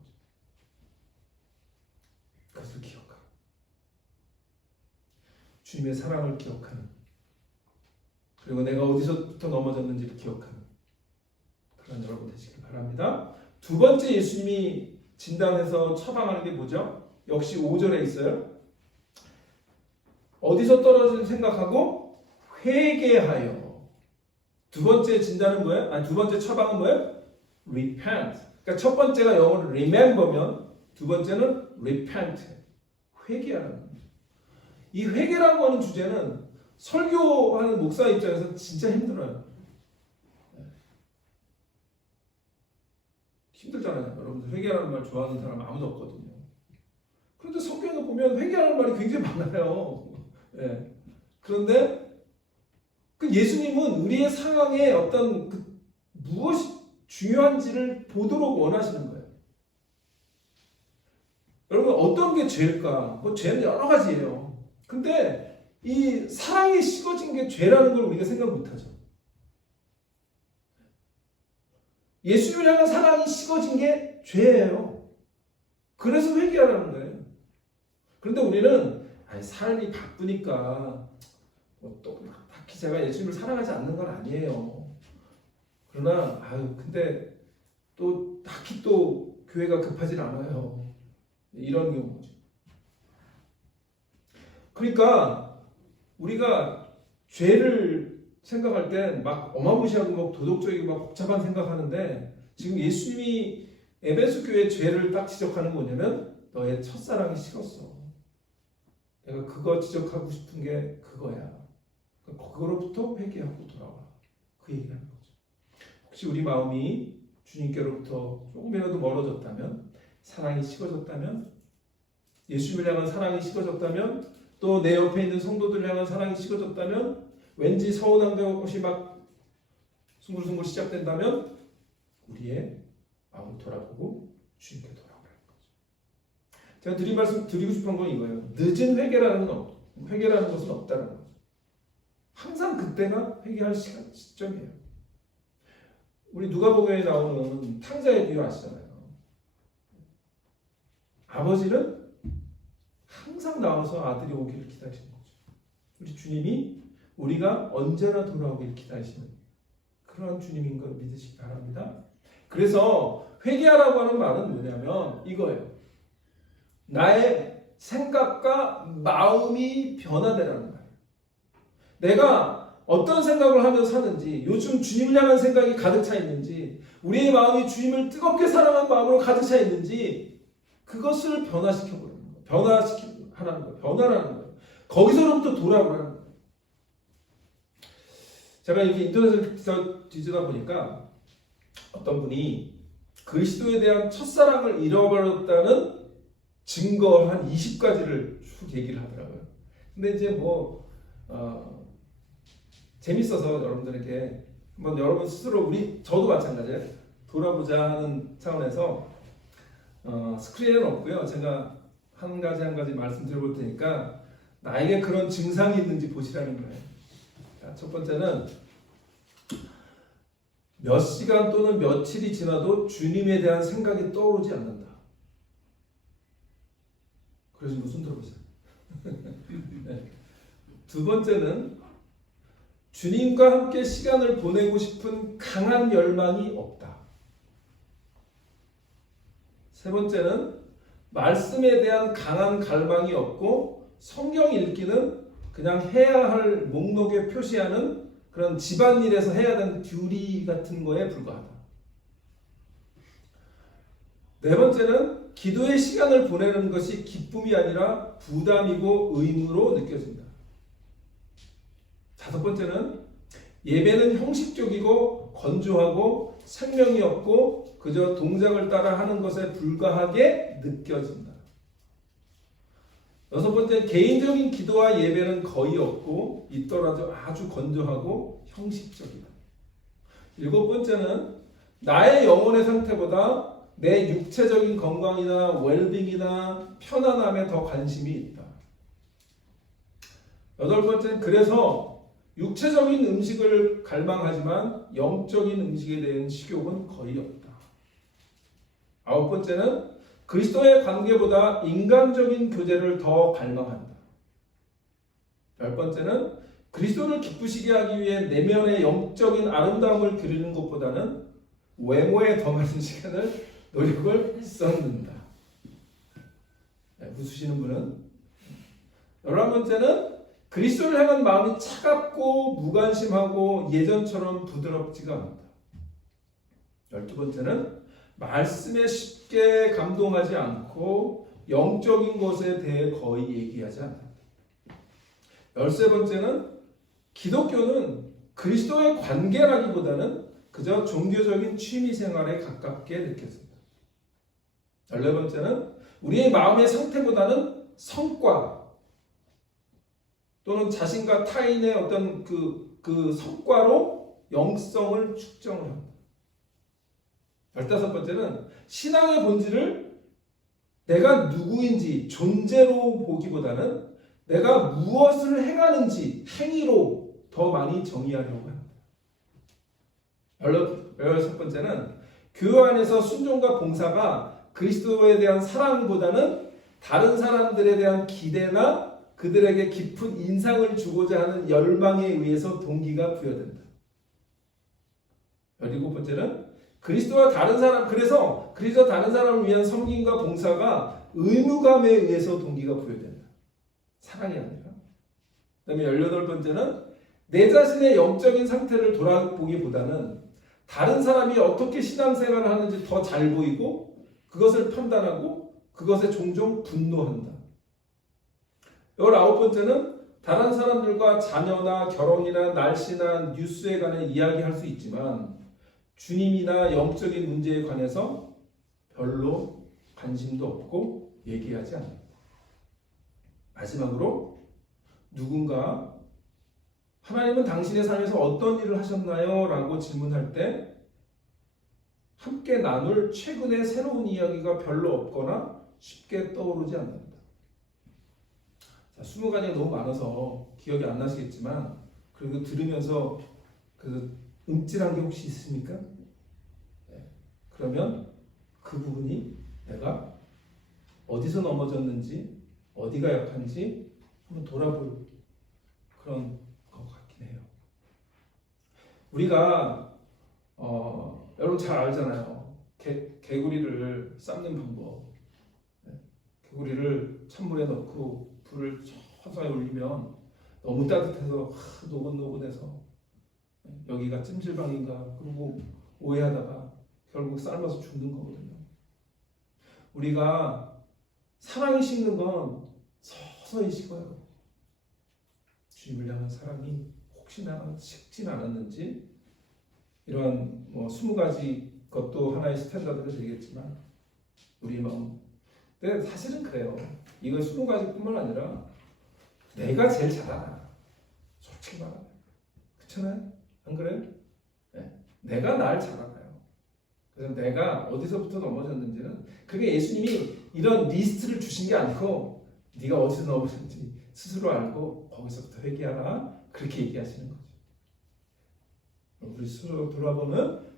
그것을 기억하고 주님의 사랑을 기억하는, 그리고 내가 어디서부터 넘어졌는지를 기억하는 그런 여러분 되시길 바랍니다. 두 번째 예수님이 진단해서 처방하는 게 뭐죠? 역시 5절에 있어요. 어디서 떨어진 생각하고 회개하여. 두 번째 진단은 뭐예요? 두 번째 처방은 뭐예요? repent. 그러니까 첫 번째가 영어로 remember면 두 번째는 repent. 회개하는 거예요. 이 회개라고 하는 주제는 설교하는 목사 입장에서 진짜 힘들어요. 힘들잖아요. 여러분들 회개하는 말 좋아하는 사람 아무도 없거든요. 그런데 성경에 보면 회개하는 말이 굉장히 많아요. 네. 그런데 그 예수님은 우리의 상황에 어떤 무엇이 중요한지를 보도록 원하시는 거예요. 여러분 어떤 게 죄일까? 뭐 죄는 여러 가지예요. 근데 이 사랑이 식어진 게 죄라는 걸 우리가 생각 못하죠. 예수님을 향한 사랑이 식어진 게 죄예요. 그래서 회개하라는 거예요. 그런데 우리는 삶이 바쁘니까 또 딱히 제가 예수님을 사랑하지 않는 건 아니에요. 그러나 근데 또 딱히 또 교회가 급하진 않아요. 이런 경우죠. 그러니까 우리가 죄를 생각할 때 막 어마무시하고 막 도덕적이고 막 복잡한 생각하는데, 지금 예수님이 에베소 교회의 죄를 딱 지적하는 거 뭐냐면 너의 첫사랑이 식었어. 내가 그거 지적하고 싶은 게 그거야. 그거로부터 회개하고 돌아와. 그 얘기하는 거죠. 혹시 우리 마음이 주님께로부터 조금이라도 멀어졌다면, 사랑이 식어졌다면, 예수님을 향한 사랑이 식어졌다면, 또 내 옆에 있는 성도들 향한 사랑이 식어졌다면, 왠지 서운한 것이 막 숭글숭글 시작된다면 우리의 마음을 돌아보고 주님께 돌아오라는 거죠. 제가 드리고 싶은 건 이거예요. 늦은 회개라는 것은 없다는 거죠. 항상 그때가 회개할 시점이에요. 우리 누가복음에 나오는 탕자의 비유 아시잖아요. 아버지는 항상 나와서 아들이 오기를 기다리시는 거죠. 우리 주님이 우리가 언제나 돌아오기를 기다리시는 그런 주님인 걸 믿으시기 바랍니다. 그래서 회개하라고 하는 말은 뭐냐면 이거예요. 나의 생각과 마음이 변화되라는 말이에요. 내가 어떤 생각을 하며 사는지, 요즘 주님을 향한 생각이 가득 차 있는지, 우리의 마음이 주님을 뜨겁게 사랑하는 마음으로 가득 차 있는지, 그것을 변화시켜버리는 거예요. 변화하라는 거예요. 변화라는 거예요. 거기서부터 돌아오라는 거예요. 제가 이렇게 인터넷에서 뒤지다 보니까 어떤 분이 그리스도에 대한 첫사랑을 잃어버렸다는 증거 한 20가지를 쭉 얘기를 하더라고요. 근데 이제 재밌어서 여러분들에게 한번 여러분 스스로 저도 마찬가지예요. 돌아보자 하는 차원에서 스크린에는 없고요. 제가 한 가지 말씀드려볼 테니까 나에게 그런 증상이 있는지 보시라는 거예요. 자, 첫 번째는 몇 시간 또는 며칠이 지나도 주님에 대한 생각이 떠오르지 않는다. 그래서 무슨 들어보세요. 네. 두 번째는 주님과 함께 시간을 보내고 싶은 강한 열망이 없다. 세 번째는 말씀에 대한 강한 갈망이 없고 성경 읽기는 그냥 해야 할 목록에 표시하는 그런 집안일에서 해야 되는 듀리 같은 거에 불과하다. 네 번째는 기도의 시간을 보내는 것이 기쁨이 아니라 부담이고 의무로 느껴진다. 다섯 번째는 예배는 형식적이고 건조하고 생명이 없고 그저 동작을 따라 하는 것에 불과하게 느껴진다. 여섯 번째, 개인적인 기도와 예배는 거의 없고 있더라도 아주 건조하고 형식적이다. 일곱 번째는 나의 영혼의 상태보다 내 육체적인 건강이나 웰빙이나 편안함에 더 관심이 있다. 여덟 번째는 그래서 육체적인 음식을 갈망하지만 영적인 음식에 대한 식욕은 거의 없다. 아홉 번째는 그리스도의 관계보다 인간적인 교제를 더 갈망한다. 열 번째는 그리스도를 기쁘시게 하기 위해 내면의 영적인 아름다움을 드리는 것보다는 외모에 더 많은 시간을 노력을 쏟는다. 웃으시는 분은. 11번째는 그리스도를 향한 마음이 차갑고 무관심하고 예전처럼 부드럽지가 않다. 12번째는 말씀에 쉽게 감동하지 않고 영적인 것에 대해 거의 얘기하지 않는다. 13번째는 기독교는 그리스도의 관계라기보다는 그저 종교적인 취미생활에 가깝게 느껴진다. 14번째는 우리의 마음의 상태보다는 성과 또는 자신과 타인의 어떤 그 성과로 영성을 측정을 합니다. 15번째는 신앙의 본질을 내가 누구인지 존재로 보기보다는 내가 무엇을 행하는지 행위로 더 많이 정의하려고 합니다. 16번째는 교회 안에서 순종과 봉사가 그리스도에 대한 사랑보다는 다른 사람들에 대한 기대나 그들에게 깊은 인상을 주고자 하는 열망에 의해서 동기가 부여된다. 17번째는 그리스도 다른 사람을 위한 섬김과 봉사가 의무감에 의해서 동기가 부여된다. 사랑이 아니라. 그다음에 18번째는 내 자신의 영적인 상태를 돌아보기보다는 다른 사람이 어떻게 신앙생활을 하는지 더 잘 보이고 그것을 판단하고 그것에 종종 분노한다. 19번째는 다른 사람들과 자녀나 결혼이나 날씨나 뉴스에 관해 이야기할 수 있지만 주님이나 영적인 문제에 관해서 별로 관심도 없고 얘기하지 않는다. 마지막으로 누군가 하나님은 당신의 삶에서 어떤 일을 하셨나요? 라고 질문할 때 함께 나눌 최근의 새로운 이야기가 별로 없거나 쉽게 떠오르지 않는다. 자, 20가지가 너무 많아서 기억이 안 나시겠지만 그리고 들으면서 그 움찔한 게 혹시 있습니까? 네. 그러면 그 부분이 내가 어디서 넘어졌는지, 어디가 약한지 한번 돌아볼 그런 것 같긴 해요. 우리가 여러분 잘 알잖아요. 개구리를 삶는 방법. 개구리를 찬물에 넣고 불을 서서히 올리면 너무 따뜻해서 노곤노곤해서 여기가 찜질방인가 그러고 오해하다가 결국 삶아서 죽는 거거든요. 우리가 사랑이 식는 건 서서히 식어요. 주님을 향한 사랑이 혹시나 식진 않았는지 이런 20가지 것도 하나의 스탠다드가 되겠지만 우리 마음. 근데 사실은 그래요. 이거 20가지뿐만 아니라 내가 제일 잘 알아. 솔직히 말하면. 그렇잖아요? 안 그래요? 네. 내가 날 잘 알아요. 그래서 내가 어디서부터 넘어졌는지는 그게 예수님이 이런 리스트를 주신 게 아니고 네가 어디서 넘어졌는지 스스로 알고 거기서부터 회개하라. 그렇게 얘기하시는 거죠. 우리 스스로 돌아보면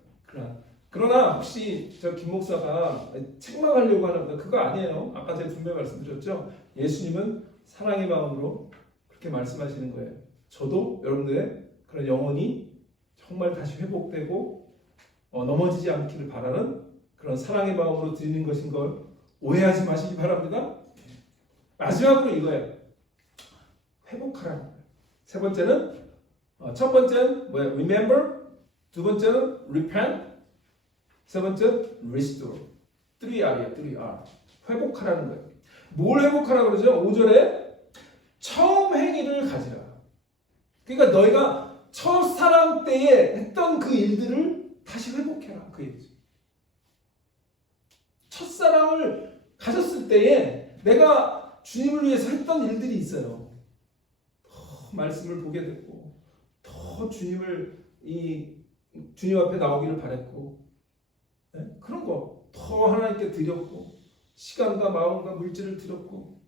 그러나 혹시 저 김 목사가 책망하려고 하는 거 그거 아니에요. 아까 제가 분명히 말씀드렸죠. 예수님은 사랑의 마음으로 그렇게 말씀하시는 거예요. 저도 여러분들의 그런 영혼이 정말 다시 회복되고 넘어지지 않기를 바라는 그런 사랑의 마음으로 드리는 것인 걸 오해하지 마시기 바랍니다. 마지막으로 이거예요. 회복하라는 거예요. 세 번째는 첫 번째는 뭐예요? Remember. 두 번째는 Repent. 세 번째 Restore. 3R이에요. 3R. 회복하라는 거예요. 뭘 회복하라고 그러죠? 5절에 처음 행위를 가지라. 그러니까 너희가 첫사랑 때에 했던 그 일들을 다시 회복해라. 그 얘기죠. 첫사랑을 가졌을 때에 내가 주님을 위해서 했던 일들이 있어요. 더 말씀을 보게 됐고 더 주님 앞에 나오기를 바랬고 네? 그런 거 더 하나님께 드렸고 시간과 마음과 물질을 드렸고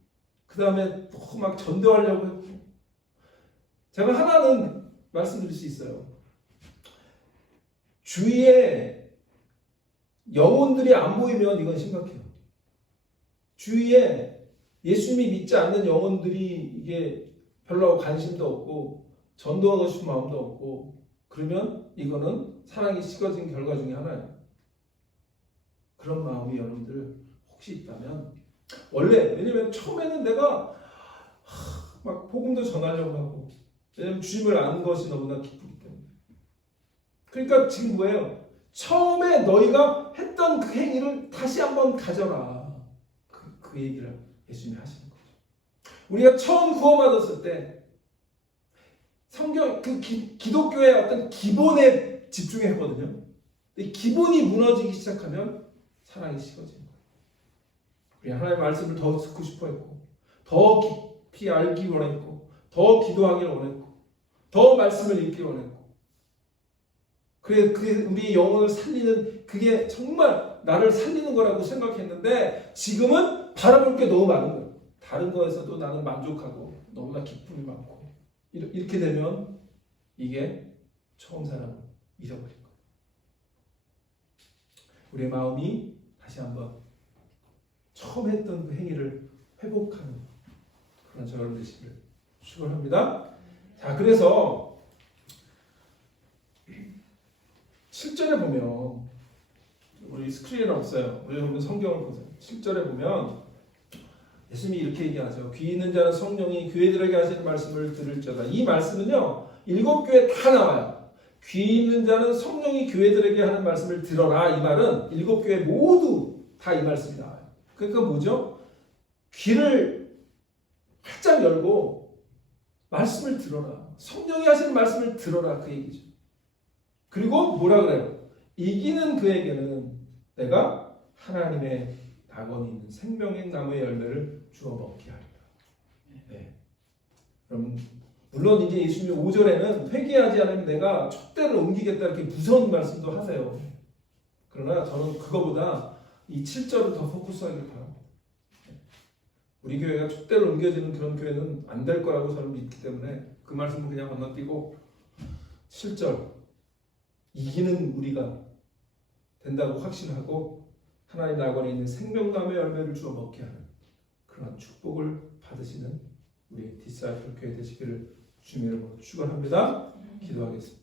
그 다음에 또 막 전도하려고 했고 제가 하나는 말씀드릴 수 있어요. 주위에 영혼들이 안 보이면 이건 심각해요. 주위에 예수님이 믿지 않는 영혼들이 이게 별로 관심도 없고 전도하고 싶은 마음도 없고 그러면 이거는 사랑이 식어진 결과 중에 하나예요. 그런 마음이 여러분들 혹시 있다면 원래 왜냐면 처음에는 내가 막 복음도 전하려고 하고 왜냐면 주님을 아는 것이 너무나 기쁘기 때문에 그러니까 지금 뭐예요? 처음에 너희가 했던 그 행위를 다시 한번 가져라. 그 얘기를 예수님이 하시는 거죠. 우리가 처음 구원받았을 때 성경 기독교의 어떤 기본에 집중했거든요. 이 기본이 무너지기 시작하면 사랑이 식어지는 거예요. 우리 하나님의 말씀을 더 듣고 싶어 했고 더 깊이 알기 원했고 더 기도하기를 원했고 더 말씀을 읽기 원했고 그게 우리 영혼을 살리는 그게 정말 나를 살리는 거라고 생각했는데 지금은 바라볼 게 너무 많은 거예요. 다른 거에서도 나는 만족하고 너무나 기쁨이 많고 이렇게 되면 이게 처음 사랑을 잊어버린 거예요. 우리의 마음이 다시 한번 처음 했던 그 행위를 회복하는 그런 저를 되시기를 축원합니다. 자, 그래서 7절에 보면 우리 스크린은 없어요. 우리 보면 성경을 보세요. 7절에 보면 예수님이 이렇게 얘기하죠. 귀 있는 자는 성령이 교회들에게 하시는 말씀을 들을지어다. 이 말씀은요 7교회 다 나와요. 귀 있는 자는 성령이 교회들에게 하는 말씀을 들어라. 이 말은 7교회 모두 다 이 말씀이 나와요. 그러니까 뭐죠? 귀를 활짝 열고 말씀을 들어라. 성령이 하시는 말씀을 들어라. 그 얘기죠. 그리고 뭐라 그래요? 이기는 그에게는 내가 하나님의 낙원이 있는 생명의 나무의 열매를 주어 먹게 하리라. 네. 그럼 물론 이제 예수님이 5절에는 회개하지 않으면 내가 촛대를 옮기겠다 이렇게 무서운 말씀도 하세요. 그러나 저는 그거보다 이 7절을 더 포커스하길 바랍니다. 우리 교회가 촛대를 옮겨지는 그런 교회는 안 될 거라고 저는 믿기 때문에 그 말씀을 그냥 건너뛰고 실절 이기는 우리가 된다고 확신하고 하나님 나관에 있는 생명감의 열매를 주어 먹게 하는 그런 축복을 받으시는 우리 디사이플 교회 되시기를 주님의 이름으로 축원합니다. 기도하겠습니다.